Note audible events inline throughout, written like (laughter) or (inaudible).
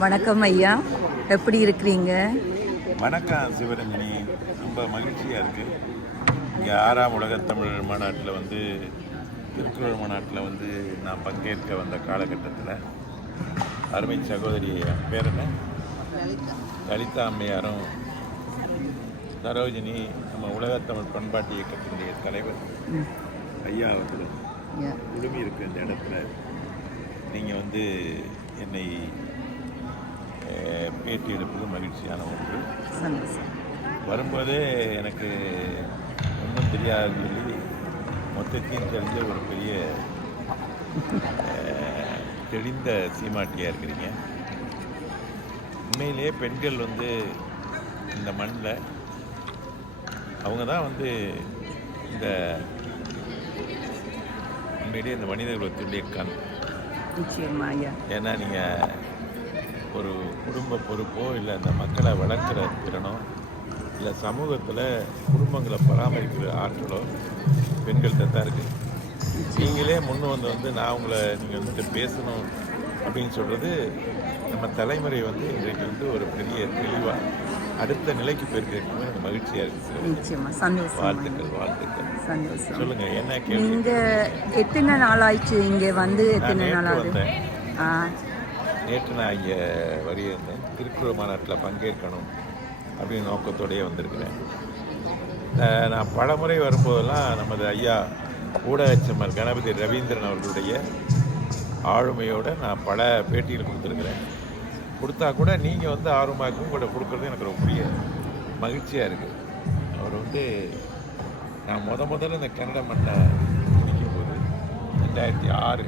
வணக்கம் ஐயா. எப்படி இருக்கிறீங்க? வணக்கம் சிவரஞ்சனி. ரொம்ப மகிழ்ச்சியாக இருக்குது இங்கே ஆறாம் உலகத்தமிழ் மாநாட்டில் வந்து திருக்குறள் மாநாட்டில் வந்து நான் பங்கேற்க வந்த காலகட்டத்தில் அருமை சகோதரி பேர் என்ன? லலிதா அம்மையாரும் சரோஜினி நம்ம உலகத்தமிழ் பண்பாட்டு இயக்கத்தினுடைய தலைவர் ஐயா அவர்களும் யா. குழுமி இருக்க இந்த இடத்துல. நீங்கள் வந்து என்னை பேட்டி எடுப்பது மகிழ்ச்சியான ஒன்று. வரும்போதே எனக்கு ஒன்றும் தெரியாதுன்னு சொல்லி மொத்தத்தையும் தெரிஞ்ச ஒரு பெரிய தெளிந்த சீமாட்டியாக இருக்கிறீங்க. உண்மையிலேயே பெண்கள் வந்து இந்த மண்ணில் அவங்க தான் வந்து இந்த உண்மையிலேயே இந்த மனித குலத்தினுடைய கண். நிச்சயமா ஏன்னா நீங்கள் ஒரு குடும்ப பொறுப்போ இல்லை அந்த மக்களை வளர்க்குற திறனோ இல்லை சமூகத்தில் குடும்பங்களை பராமரிக்கிற ஆற்றலோ பெண்கள்கிட்ட தான் இருக்குது நீங்களே முன் வந்து வந்து நான் உங்களை நீங்கள் வந்துட்டு பேசணும் அப்படின்னு சொல்கிறது நம்ம தலைமுறை வந்து இன்றைக்கு வந்து ஒரு பெரிய தெளிவாக அடுத்த நிலைக்கு போயிருக்கிறதுக்கு எனக்கு மகிழ்ச்சியாக இருக்குது நிச்சயமா. சந்தோஷம். வாழ்த்துக்கள் வாழ்த்துக்கள். சந்தோஷம். சொல்லுங்கள் என்ன கேள்வி? எத்தனை நாள் ஆயிடுச்சு இங்க வந்து? எத்தனை நாள் ஆகுது நேற்று நான் இங்கே வரியிருந்தேன் திருக்குறள் மாநாட்டில் பங்கேற்கணும் அப்படின்னு நோக்கத்தோடையே வந்திருக்கிறேன். நான் பலமுறை வரும்போதெல்லாம் நமது ஐயா ஊடகச்சம்மர் கணபதி ரவீந்திரன் அவர்களுடைய ஆளுமையோடு நான் பல பேட்டிகள் கொடுத்துருக்குறேன். கொடுத்தா கூட நீங்கள் வந்து ஆர்வமாகவும் கூட கொடுக்குறது எனக்கு ரொம்ப பெரிய மகிழ்ச்சியாக இருக்குது அவர் வந்து நான் முத முதல்ல இந்த கன்னட மண்ணை நிற்கும்போது ரெண்டாயிரத்தி ஆறு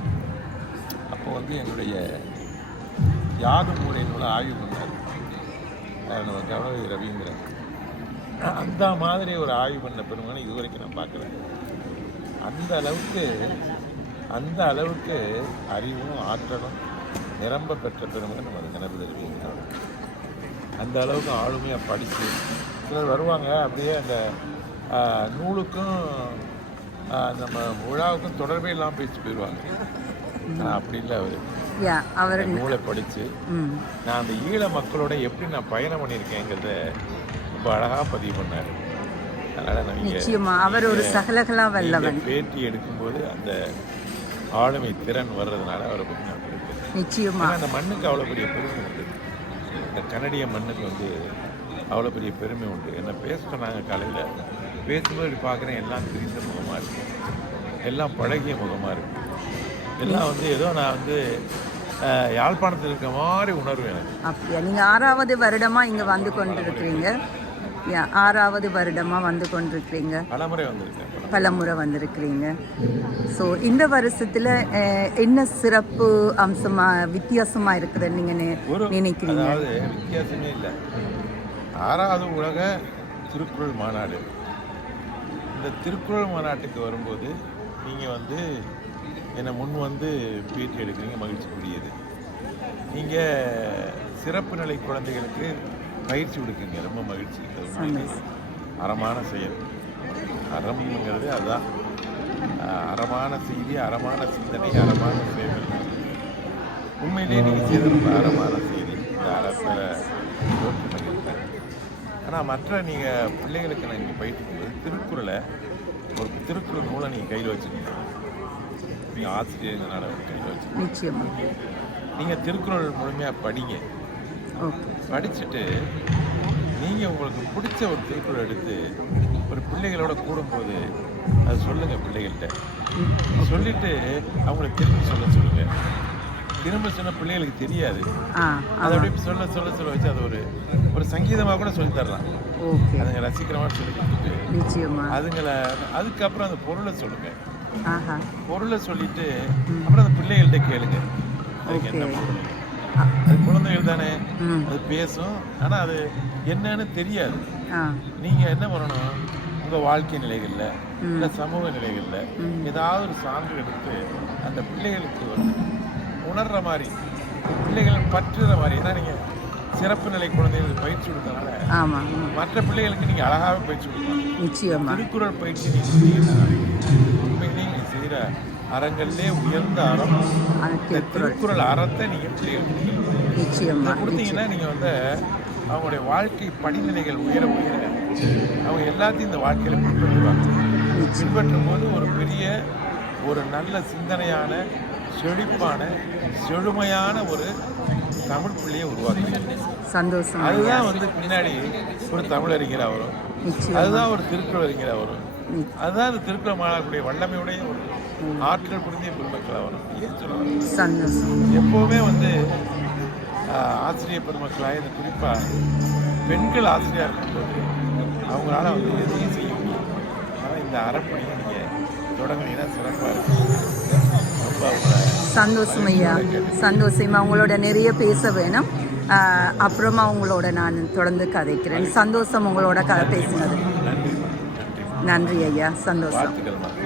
அப்போ வந்து என்னுடைய யாக மூலையில் ஆய்வு பண்ணார் நம்ம கணபதி ரவீந்திரன். அந்த மாதிரி ஒரு ஆய்வு பண்ண பெருமானை இது வரைக்கும் நான் பார்க்குறேன். அந்த அளவுக்கு அந்த அளவுக்கு அறிவும் ஆற்றலும் நிரம்ப பெற்ற பெருமகன் நமது கணபதி ரவீந்திரன் அந்த அளவுக்கு ஆளுமையாக படித்து சிலர் வருவாங்க அப்படியே அந்த நூலுக்கும் நம்ம விழாவுக்கும் தொடர்பே இல்லாமல் பேச்சு போயிடுவாங்க ஆனால் அப்படி இல்லை அவர். அவர் நூலை படித்து நான் அந்த ஈழ மக்களோட எப்படி நான் பயணம் பண்ணியிருக்கேங்கிறத ரொம்ப அழகாக பதிவு பண்ணார். அதனால் நான் நிச்சயமா அவர் ஒரு சகலகலா வல்லவன். பேட்டி எடுக்கும்போது அந்த ஆளுமை திறன் வர்றதுனால அவரை பற்றி நான் நிச்சயமா. அந்த மண்ணுக்கு அவ்வளோ பெரிய பெருமை உண்டு. இந்த கனடிய மண்ணுக்கு வந்து அவ்வளோ பெரிய பெருமை உண்டு. என்ன பேச சொன்னாங்க காலையில். பேசும்போது பார்க்குறேன் எல்லாம் தெரிந்த முகமாக இருக்கு. எல்லாம் பழகிய முகமாக இருக்கு. எல்லாம் வந்து ஏதோ நான் வந்து யாழ்ப்பாணத்தில் இருக்க மாதிரி உணர்வு எனக்கு. அப்படியா? நீங்க ஆறாவது வருடமா இங்க வந்து கொண்டிருக்கிறீங்க. ஆறாவது வருடமா வந்து கொண்டிருக்கிறீங்க. பலமுறை வந்திருக்கேன் பல- பல முறை வந்திருக்கிறீங்க. ஸோ இந்த வருஷத்துல என்ன சிறப்பு அம்சமா வித்தியாசமா இருக்குதுன்னு நீங்க நி- ஒரு நினைக்கிறீங்க? அதாவது வித்தியாசமே இல்லை. ஆறாவது உலக திருக்குறள் மாநாடு. இந்த திருக்குறள் மாநாட்டுக்கு வரும்போது நீங்கள் வந்து என்னை முன் வந்து பேட்டி எடுக்கிறீங்க மகிழ்ச்சிக்குரியது நீங்கள் சிறப்பு நிலை குழந்தைகளுக்கு பயிற்சி கொடுக்குறீங்க. ரொம்ப மகிழ்ச்சி. அறமான செயல். அறம்ங்கிறது அதுதான் அறமான செய்தி அறமான சிந்தனை அறமான சேவை உண்மையிலேயே நீங்கள் செய்த ரொம்ப அறமான செய்தி. இந்த அறத்தில் நோக்கி மகிழ்கிறேன் ஆனால் மற்ற நீங்கள் பிள்ளைகளுக்கு நான் இங்கே பயிற்சி கொடுக்குறது திருக்குறளை. ஒரு திருக்குறள் நூலை நீங்கள் கையில் வச்சுக்கோங்க நீங்கள் ஆசிரியர்களால் கையில் வச்சுக்கோங்க நிச்சயமா. நீங்கள் திருக்குறள் முழுமையாக படிங்க. படிச்சுட்டு நீங்கள் உங்களுக்கு பிடிச்ச ஒரு திருக்குறள் எடுத்து ஒரு பிள்ளைகளோட கூடும்போது அது சொல்லுங்கள் பிள்ளைகள்கிட்ட. சொல்லிட்டு அவங்கள திரும்பி சொல்ல சொல்லுங்கள் திரும்ப சொன்ன பிள்ளைகளுக்கு தெரியாது. அதை அப்படியே சொல்ல சொல்ல சொல்ல வச்சு அது ஒரு ஒரு சங்கீதமாக கூட சொல்லி தரலாம். ஓகே. அதுங்க ரசிக்கிறமாக சொல்லி கொடுத்துட்டு அதுங்களை அதுக்கப்புறம் அந்த பொருளை சொல்லுங்கள் பொருளை சொல்லிட்டு அப்புறம் அந்த பிள்ளைகள்கிட்ட கேளுங்க. அதுக்கு என்ன Okay. பொருள் அது குழந்தைகள் தானே. அது பேசும். ஆனால் அது என்னன்னு தெரியாது. நீங்கள் என்ன பண்ணணும்? உங்கள் வாழ்க்கை நிலைகளில் இல்லை சமூக நிலைகளில் ஏதாவது ஒரு சான்று எடுத்து அந்த பிள்ளைகளுக்கு உணர்ற மாதிரி பிள்ளைகள் பற்றுற மாதிரி ஏன்னா நீங்கள் சிறப்பு நிலை குழந்தைகளுக்கு பயிற்சி கொடுத்தனால மற்ற பிள்ளைகளுக்கு நீங்கள் அழகாகவே பயிற்சி கொடுக்கலாம். திருக்குறள் பயிற்சி நீங்கள் செய்கிற அறங்கள்லே உயர்ந்த அறம். அந்த திருக்குறள் அறத்தை நீங்கள் பிள்ளைகளுக்கு கொடுத்தீங்கன்னா நீங்கள் வந்து அவங்களுடைய வாழ்க்கை படிநிலைகள் உயர உயர அவங்க எல்லாத்தையும் இந்த வாழ்க்கையில் பின்பற்றுவாங்க பின்பற்றும் போது ஒரு பெரிய ஒரு நல்ல சிந்தனையான செழிப்பான செழுமையான ஒரு தமிழ் பிள்ளையை உருவாக்குறீங்க சந்தோஷம் அதுதான் வந்து பின்னாடி ஒரு தமிழறிஞர் வரும் நிச்சயம். அதுதான் ஒரு திருக்குறள் அறிஞர் வரும் நி- அதுதான் அந்த திருக்குறள் மாறக்கூடிய வல்லமையுடைய ஒரு ஆற்றல் புரிந்திய பெருமக்கள் வரும் ஏன் எப்போவுமே வந்து ஆசிரியர் பெருமக்களாக இந்த குறிப்பாக பெண்கள் ஆசிரியராக இருக்கும்போது அவங்களால வந்து எதையும் செய்ய முடியும் ஆனால் இந்த அறப்பணியை நீங்கள் தொடங்குனீங்கன்னா சிறப்பாக இருக்கும். சந்தோஷம் ஐயா. சந்தோஷமா உங்களோட நிறைய பேச வேணும். அப்புறமா உங்களோட நான் தொடர்ந்து கதைக்கிறேன். சந்தோஷம் உங்களோட கதை பேசினது. நன்றி ஐயா. சந்தோஷம்.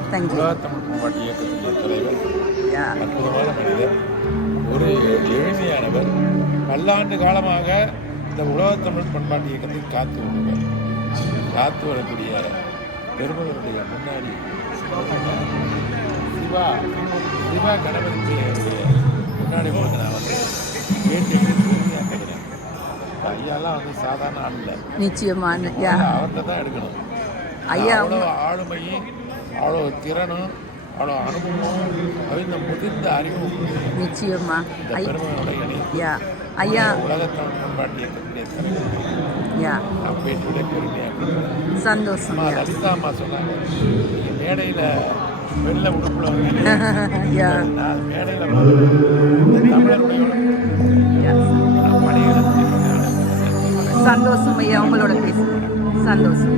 உலக தமிழ் பண்பாட்டு இயக்கத்தினுடைய தலைவர் அற்புதமான மனிதர் ஒரு எளிமையானவர் பல்லாண்டு காலமாக இந்த உலக தமிழ் பண்பாட்டு இயக்கத்தை காத்து வருவர் காத்து வரக்கூடிய பெருமகனுடைய முன்னாடி சிவா. சிவா பிள்ளையுடைய முன்னாடி உங்களுக்கு நான் வந்து ஐயாலாம் வந்து சாதாரண ஆள் இல்லை. நிச்சயமான அவர்கிட்ட தான் எடுக்கணும். ஐயா, அவ்வளோ ஆளுமையும் அவ்வளோ திறனும் அவ்வளோ அனுபவமும் இந்த முதிர்ந்த அறிவும் நிச்சயமா. இந்த ஐ பெருமையோட இணைந்து யா. ஐயா. உலகத்தமிழ் பண்பாட்டு இயக்கத்துடைய தலைவர் பெருமையாக சந்தோஷம். அம்மா யா லலிதா அம்மா சொன்னாங்க மேடையில் வெள்ளை உடுப்புல (laughs) மேடையில் தமிழருடைய சந்தோஷம் ஐயா உங்களோட பேச சந்தோஷம்.